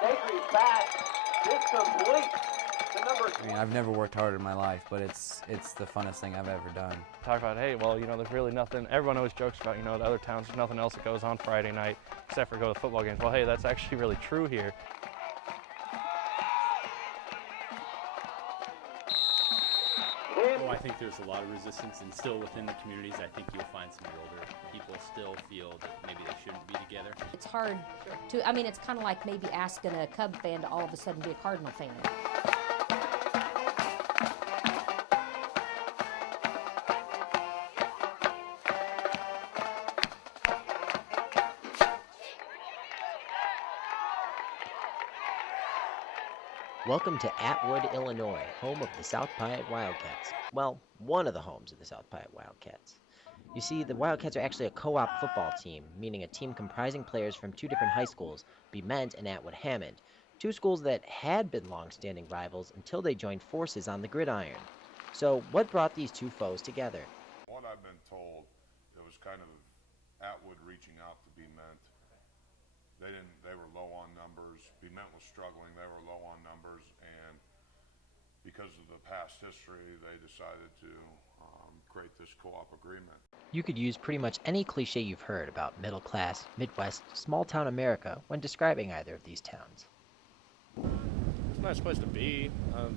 Bakery pass is complete to number. I mean, I've never worked harder in my life, but it's the funnest thing I've ever done. Talk about, hey, well, there's really nothing. Everyone always jokes about, the other towns, there's nothing else that goes on Friday night except for go to football games. Well, hey, that's actually really true here. Oh, I think there's a lot of resistance, and still within the communities, I think you'll find some of the older people still feel that maybe they shouldn't be together. It's hard to, it's kind of like maybe asking a Cub fan to all of a sudden be a Cardinal fan. Welcome to Atwood, Illinois, home of the South Piatt Wildcats. Well, one of the homes of the South Piatt Wildcats. You see, the Wildcats are actually a co-op football team, meaning a team comprising players from two different high schools, Bement and Atwood Hammond, two schools that had been long-standing rivals until they joined forces on the gridiron. So, what brought these two foes together? What I've been told, it was kind of Atwood reaching out to Bement. They were low on numbers. Bement was struggling, they were low on numbers, and because of the past history, they decided to create this co-op agreement. You could use pretty much any cliche you've heard about middle class, Midwest, small town America when describing either of these towns. It's a nice place to be.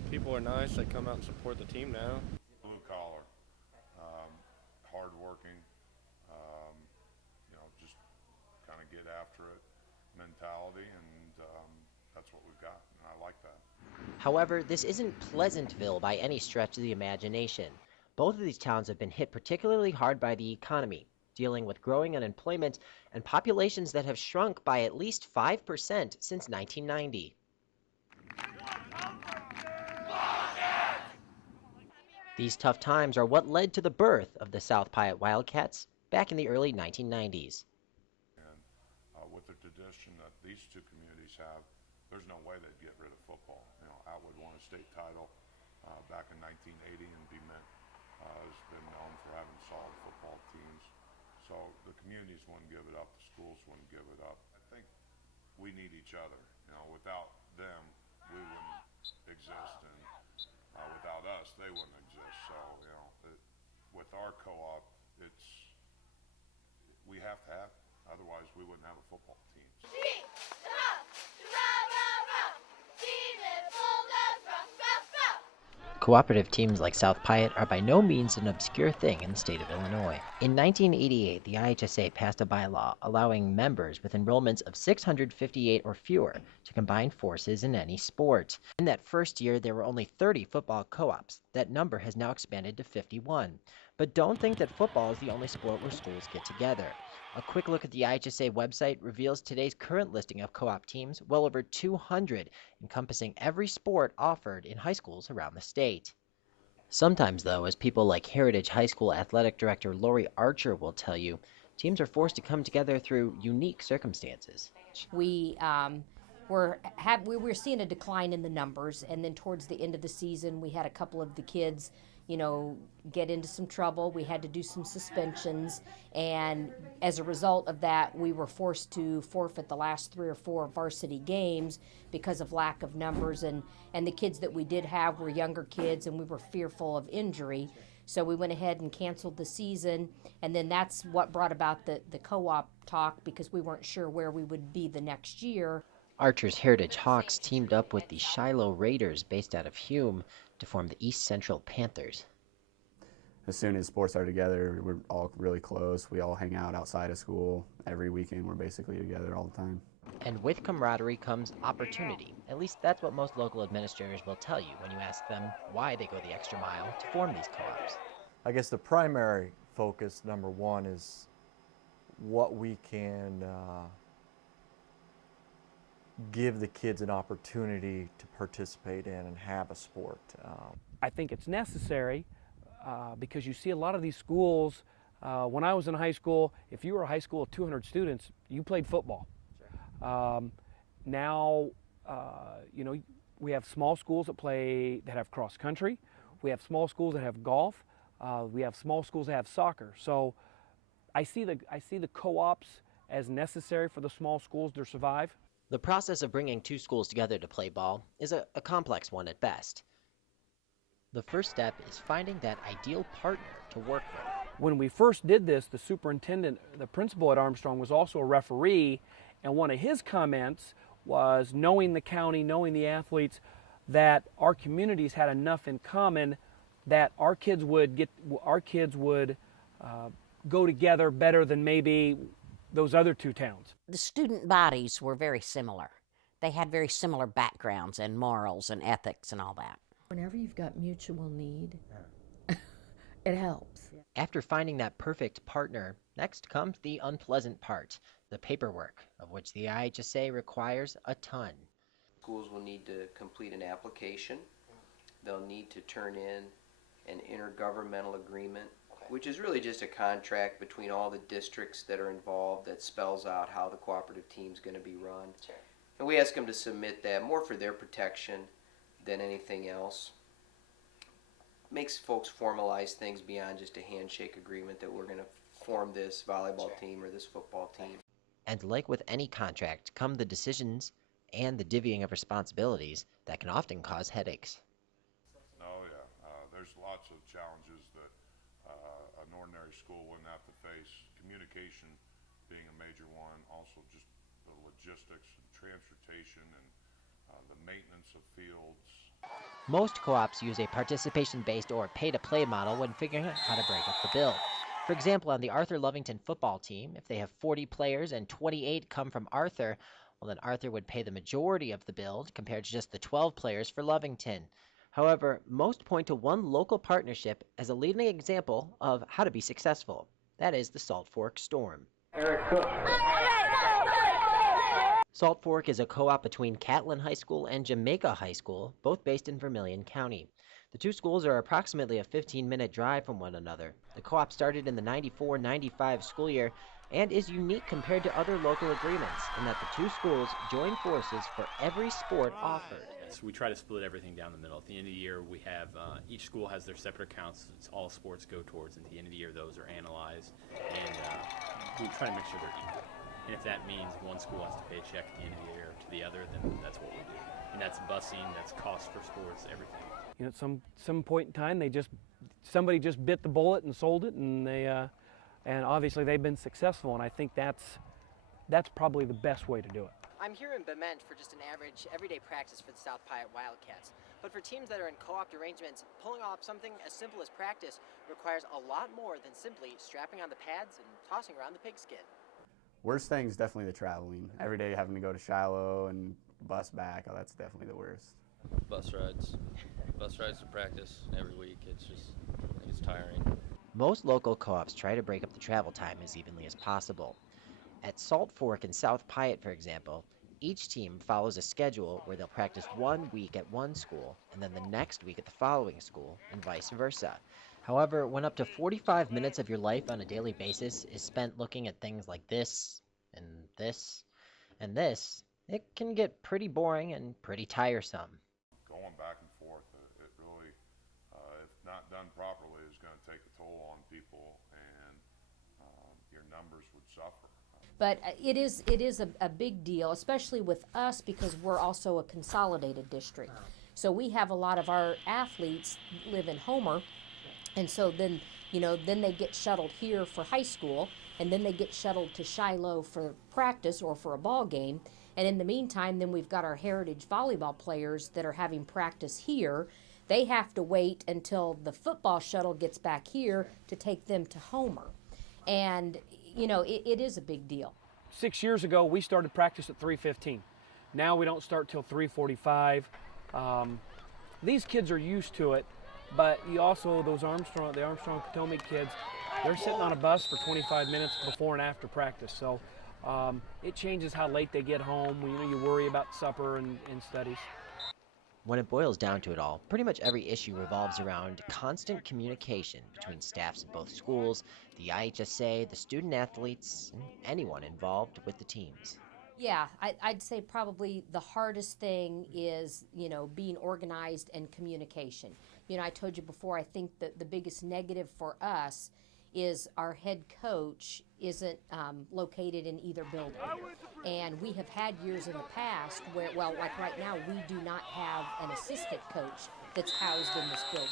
People are nice. They come out and support the team now. Blue collar, hardworking, just kind of get after it mentality, and that's what we've got, and I like that. However, this isn't Pleasantville by any stretch of the imagination. Both of these towns have been hit particularly hard by the economy, dealing with growing unemployment and populations that have shrunk by at least 5% since 1990. These tough times are what led to the birth of the South Piatt Wildcats back in the early 1990s. And with the tradition that these two communities have, there's no way they'd get rid of football. Atwood won a state title back in 1980, and Bement has been known for having solid football teams. So the communities wouldn't give it up, the schools wouldn't give it up. I think we need each other. Without them, we wouldn't exist, and without us, they wouldn't exist. So, with our co-op, we have to have it. Otherwise, we wouldn't have a football team. Cooperative teams like South Piatt are by no means an obscure thing in the state of Illinois. In 1988, the IHSA passed a bylaw allowing members with enrollments of 658 or fewer to combine forces in any sport. In that first year, there were only 30 football co-ops. That number has now expanded to 51. But don't think that football is the only sport where schools get together. A quick look at the IHSA website reveals today's current listing of co-op teams, well over 200, encompassing every sport offered in high schools around the state. Sometimes, though, as people like Heritage High School Athletic Director Lori Archer will tell you, teams are forced to come together through unique circumstances. We were seeing a decline in the numbers, and then towards the end of the season, we had a couple of the kids get into some trouble. We had to do some suspensions, and as a result of that, we were forced to forfeit the last 3 or 4 varsity games because of lack of numbers, and the kids that we did have were younger kids, and we were fearful of injury. So we went ahead and canceled the season, and then that's what brought about the co-op talk, because we weren't sure where we would be the next year. Archer's Heritage Hawks teamed up with the Shiloh Raiders based out of Hume to form the East Central Panthers. As soon as sports are together, we're all really close. We all hang out outside of school. Every weekend, we're basically together all the time. And with camaraderie comes opportunity. At least that's what most local administrators will tell you when you ask them why they go the extra mile to form these co-ops. I guess the primary focus, number one, is what we can give the kids an opportunity to participate in and have a sport. I think it's necessary because you see a lot of these schools, when I was in high school, if you were a high school of 200 students, you played football. Now, we have small schools that have cross country. We have small schools that have golf. We have small schools that have soccer. So I see the co-ops as necessary for the small schools to survive. The process of bringing two schools together to play ball is a complex one at best. The first step is finding that ideal partner to work with. When we first did this, the superintendent, the principal at Armstrong, was also a referee, and one of his comments was, knowing the county, knowing the athletes, that our communities had enough in common that our kids would go together better than maybe those other two towns. The student bodies were very similar. They had very similar backgrounds and morals and ethics and all that. Whenever you've got mutual need, it helps. After finding that perfect partner, next comes the unpleasant part, the paperwork, of which the IHSA requires a ton. Schools will need to complete an application. They'll need to turn in an intergovernmental agreement, which is really just a contract between all the districts that are involved that spells out how the cooperative team's going to be run. And we ask them to submit that more for their protection than anything else. Makes folks formalize things beyond just a handshake agreement that we're going to form this volleyball team or this football team. And like with any contract, come the decisions and the divvying of responsibilities that can often cause headaches. Oh yeah, there's lots of challenges that an ordinary school wouldn't have to face. Communication being a major one, also just the logistics and transportation and the maintenance of fields. Most co-ops use a participation-based or pay-to-play model when figuring out how to break up the bill. For example, on the Arthur Lovington football team, if they have 40 players and 28 come from Arthur, well then Arthur would pay the majority of the bill compared to just the 12 players for Lovington. However, most point to one local partnership as a leading example of how to be successful. That is the Salt Fork Storm. Eric Cook. Salt Fork is a co-op between Catlin High School and Jamaica High School, both based in Vermilion County. The two schools are approximately a 15-minute drive from one another. The co-op started in the 94-95 school year and is unique compared to other local agreements in that the two schools join forces for every sport offered. So we try to split everything down the middle. At the end of the year, we have each school has their separate accounts. It's all sports go towards. And at the end of the year, those are analyzed, and we try to make sure they're equal. And if that means one school has to pay a check at the end of the year to the other, then that's what we do. And that's busing, that's cost for sports, everything. You know, at some point in time, somebody just bit the bullet and sold it, and and obviously they've been successful. And I think that's probably the best way to do it. I'm here in Bement for just an average everyday practice for the South Piatt Wildcats. But for teams that are in co-op arrangements, pulling off something as simple as practice requires a lot more than simply strapping on the pads and tossing around the pigskin. Worst thing is definitely the traveling. Every day having to go to Shiloh and bus back, oh, that's definitely the worst. Bus rides to practice every week. It's tiring. Most local co-ops try to break up the travel time as evenly as possible. At Salt Fork and South Piatt, for example, each team follows a schedule where they'll practice 1 week at one school and then the next week at the following school, and vice versa. However, when up to 45 minutes of your life on a daily basis is spent looking at things like this, and this, and this, it can get pretty boring and pretty tiresome. Going back and forth, it really, if not done properly, is going to take a toll on people, and your numbers would suffer. But it is a big deal, especially with us because we're also a consolidated district. So we have a lot of our athletes live in Homer, and so then they get shuttled here for high school, and then they get shuttled to Shiloh for practice or for a ball game. And in the meantime, then we've got our heritage volleyball players that are having practice here. They have to wait until the football shuttle gets back here to take them to Homer. And, it is a big deal. 6 years ago, we started practice at 3:15. Now we don't start till 3:45. These kids are used to it, but the Armstrong Potomac kids, they're sitting on a bus for 25 minutes before and after practice. So it changes how late they get home. You worry about supper and studies. When it boils down to it all, pretty much every issue revolves around constant communication between staffs at both schools, the IHSA, the student athletes, and anyone involved with the teams. Yeah, I'd say probably the hardest thing is, being organized and communication. I told you before, I think that the biggest negative for us is our head coach isn't located in either building. And we have had years in the past where, well, like right now, we do not have an assistant coach that's housed in this building.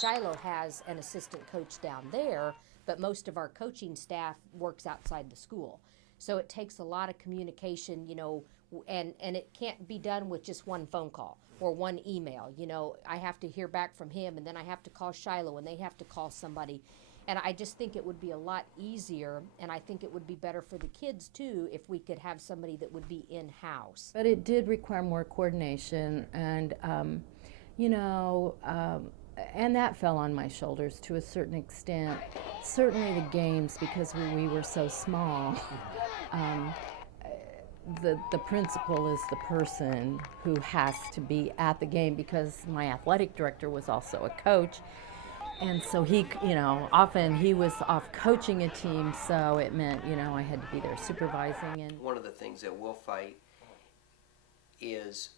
Shiloh has an assistant coach down there, but most of our coaching staff works outside the school. So it takes a lot of communication, you know, and it can't be done with just one phone call or one email. You know, I have to hear back from him, and then I have to call Shiloh, and they have to call somebody. And I just think it would be a lot easier, and I think it would be better for the kids too if we could have somebody that would be in-house. But it did require more coordination, and you know, and that fell on my shoulders to a certain extent. Certainly the games, because we were so small. The principal is the person who has to be at the game, because my athletic director was also a coach. And so he, you know, often he was off coaching a team, so it meant, you know, I had to be there supervising. And one of the things that we'll fight is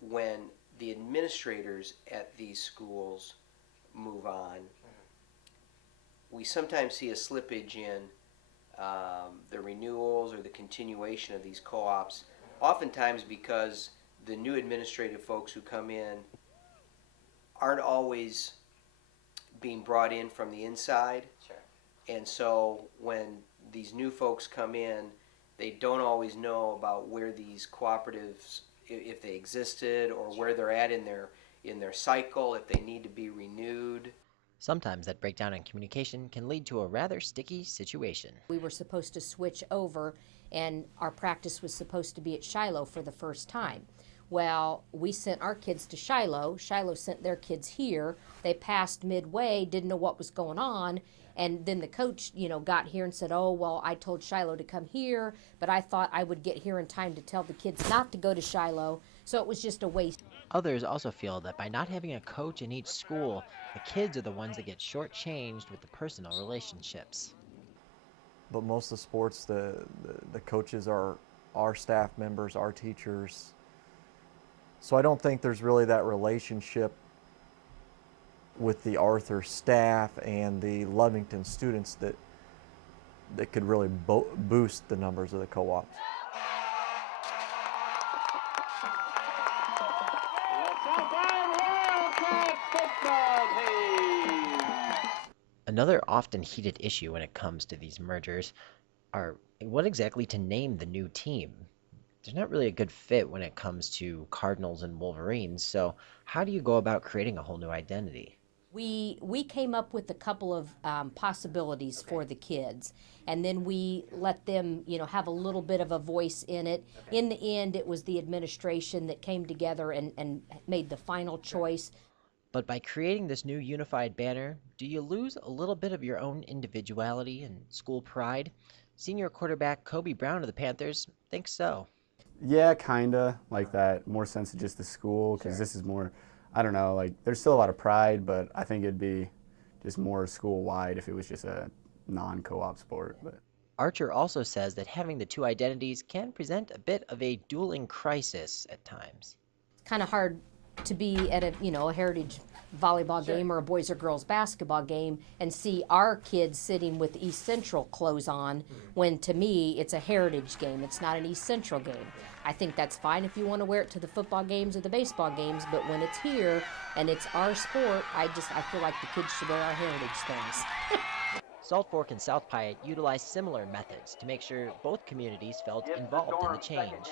when the administrators at these schools move on, we sometimes see a slippage in the renewals or the continuation of these co-ops, oftentimes because the new administrative folks who come in aren't always being brought in from the inside. Sure. And so when these new folks come in, they don't always know about where these cooperatives, if they existed, or where they're at in their cycle, if they need to be renewed. Sometimes that breakdown in communication can lead to a rather sticky situation. We were supposed to switch over, and our practice was supposed to be at Shiloh for the first time. Well, we sent our kids to Shiloh. Shiloh sent their kids here. They passed midway, didn't know what was going on, and then the coach, you know, got here and said, oh, well, I told Shiloh to come here, but I thought I would get here in time to tell the kids not to go to Shiloh, so it was just a waste. Others also feel that by not having a coach in each school, the kids are the ones that get shortchanged with the personal relationships. But most of the sports, the coaches are our staff members, our teachers. So I don't think there's really that relationship with the Arthur staff and the Lovington students that could really boost the numbers of the co-ops. Another often heated issue when it comes to these mergers are what exactly to name the new team. There's not really a good fit when it comes to Cardinals and Wolverines, so how do you go about creating a whole new identity? We came up with a couple of possibilities for the kids, and then we let them, you know, have a little bit of a voice in it. In the end, it was the administration that came together and made the final choice. But by creating this new unified banner, do you lose a little bit of your own individuality and school pride? Senior quarterback Kobe Brown of the Panthers thinks so. Yeah, kinda, like that, more sense of just the school, because this is more, I don't know, like there's still a lot of pride, but I think it'd be just more school-wide if it was just a non-co-op sport. But Archer also says that having the two identities can present a bit of a dueling crisis at times. It's kind of hard to be at a, you know, a heritage volleyball game or a boys or girls basketball game and see our kids sitting with East Central clothes on, when to me it's a heritage game. It's not an East Central game. I think that's fine if you want to wear it to the football games or the baseball games, but when it's here and it's our sport, I feel like the kids should wear our heritage things. Salt Fork and South Piatt utilized similar methods to make sure both communities felt involved in the change.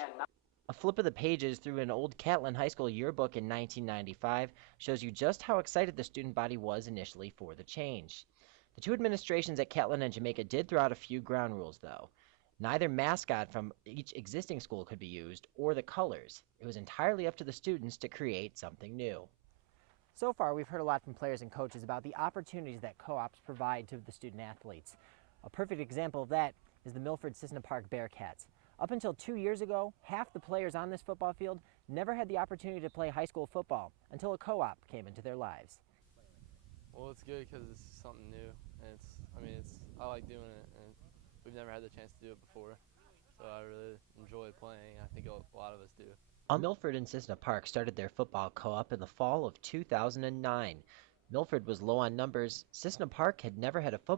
A flip of the pages through an old Catlin High School yearbook in 1995 shows you just how excited the student body was initially for the change. The two administrations at Catlin and Jamaica did throw out a few ground rules, though. Neither mascot from each existing school could be used, or the colors. It was entirely up to the students to create something new. So far, we've heard a lot from players and coaches about the opportunities that co-ops provide to the student athletes. A perfect example of that is the Milford Cissna Park Bearcats. Up until 2 years ago, half the players on this football field never had the opportunity to play high school football until a co-op came into their lives. Well, it's good because it's something new, and I like doing it, and we've never had the chance to do it before, so I really enjoy playing. I think a lot of us do. Milford and Cissna Park started their football co-op in the fall of 2009. Milford was low on numbers. Cissna Park had never had a football